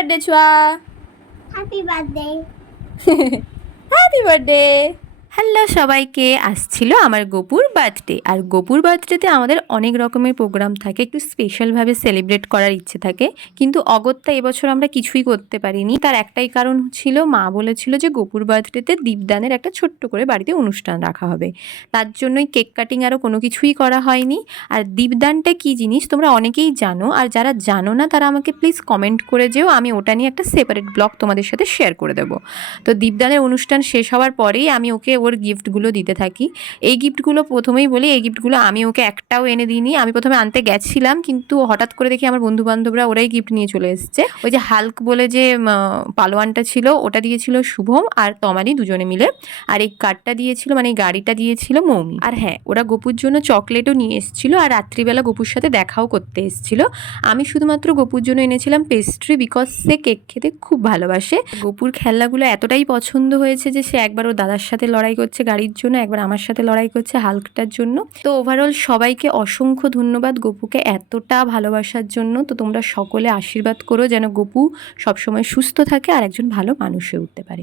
Birthday Chhoya happy birthday happy birthday hello সবাইকে আসছিল আমার গোপুর বার্থডে। আর গোপুর বার্থডেতে আমাদের অনেক রকমের প্রোগ্রাম থাকে, একটু স্পেশালভাবে সেলিব্রেট করার ইচ্ছে থাকে। কিন্তু অগত্যা এবছর আমরা কিছুই করতে পারিনি। তার একটাই কারণ ছিল, মা বলেছিল যে গোপুর বার্থডেতে দীপদানের একটা ছোট্ট করে বাড়িতে অনুষ্ঠান রাখা হবে। তার জন্যই কেক কাটিং আরও কোনো কিছুই করা হয়নি। আর দীপদানটা কী জিনিস তোমরা অনেকেই জানো, আর যারা জানো না তারা আমাকে প্লিজ কমেন্ট করে যেও, আমি ওটা নিয়ে একটা সেপারেট ব্লগ তোমাদের সাথে শেয়ার করে দেবো। তো দীপদানের অনুষ্ঠান শেষ হওয়ার পরেই আমি ওকে ওর গিফটগুলো দিতে থাকি। এই গিফটগুলো প্রথমেই বলি, এই গিফটগুলো আমি ওকে একটাও এনে দিইনি। আমি প্রথমে আনতে গেছিলাম, কিন্তু হঠাৎ করে দেখি আমার বন্ধু বান্ধবরা ওরাই গিফট নিয়ে চলে এসছে। ওই যে হাল্ক বলে যে পালোয়ানটা ছিল, ওটা দিয়েছিল শুভম আর তমালি দুজনে মিলে। আর এই কারটা দিয়েছিল মানে এই গাড়িটা দিয়েছিল মৌমি। আর হ্যাঁ ওরা গপুর জন্য চকলেটও নিয়ে এসেছিল আর রাত্রিবেলা গপুর সাথে দেখাও করতে এসেছিল। আমি শুধুমাত্র গপুর জন্য এনেছিলাম পেস্ট্রি বিকজ সে কেক খেতে খুব ভালোবাসে। গপুর খেলনাগুলো এতটাই পছন্দ হয়েছে যে সে একবার ওর দাদার সাথে লড়াই করছে গাড়ির জন্য, একবার আমার সাথে লড়াই করছে হালকটার জন্য। তো ওভারঅল সবাইকে অসংখ্য ধন্যবাদ গপুকে এতটা ভালোবাসার জন্য। তো তোমরা সকলে আশীর্বাদ করো যেন গপু সবসময় সুস্থ থাকে আর একজন ভালো মানুষ হয়ে উঠতে পারে।